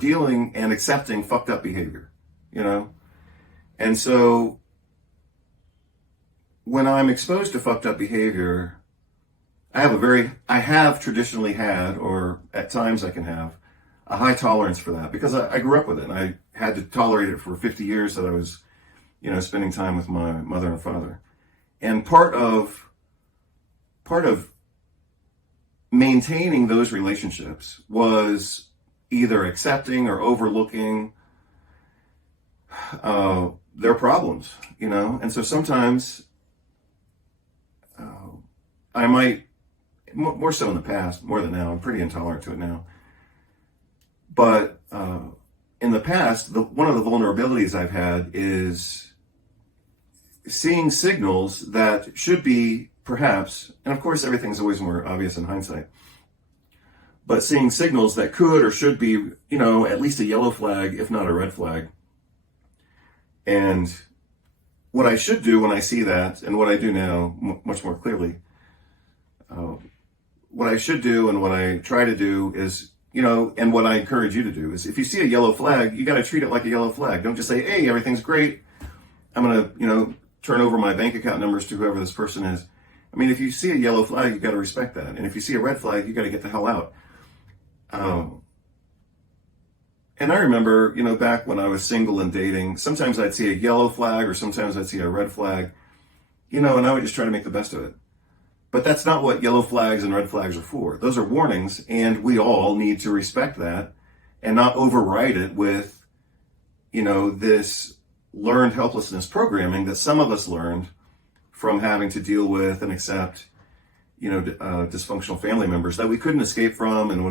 dealing and accepting fucked up behavior, you know? And so when I'm exposed to fucked up behavior, I have traditionally had, or at times I can have, a high tolerance for that because I grew up with it. And I had to tolerate it for 50 years that I was, spending time with my mother and father. And part of maintaining those relationships was either accepting or overlooking their problems, And so sometimes I might, more so in the past, more than now, I'm pretty intolerant to it now. But in the past, one of the vulnerabilities I've had is seeing signals that should be perhaps, and of course everything's always more obvious in hindsight, but seeing signals that could or should be, at least a yellow flag, if not a red flag. And what I should do when I see that, and what I do now much more clearly, what I should do and what I try to do is, and what I encourage you to do is if you see a yellow flag, you got to treat it like a yellow flag. Don't just say, hey, everything's great. I'm going to, turn over my bank account numbers to whoever this person is. I mean, if you see a yellow flag, you got to respect that. And if you see a red flag, you got to get the hell out. And I remember, back when I was single and dating, sometimes I'd see a yellow flag or sometimes I'd see a red flag, and I would just try to make the best of it. But that's not what yellow flags and red flags are for. Those are warnings, and we all need to respect that and not override it with, this learned helplessness programming that some of us learned from having to deal with and accept, dysfunctional family members that we couldn't escape from and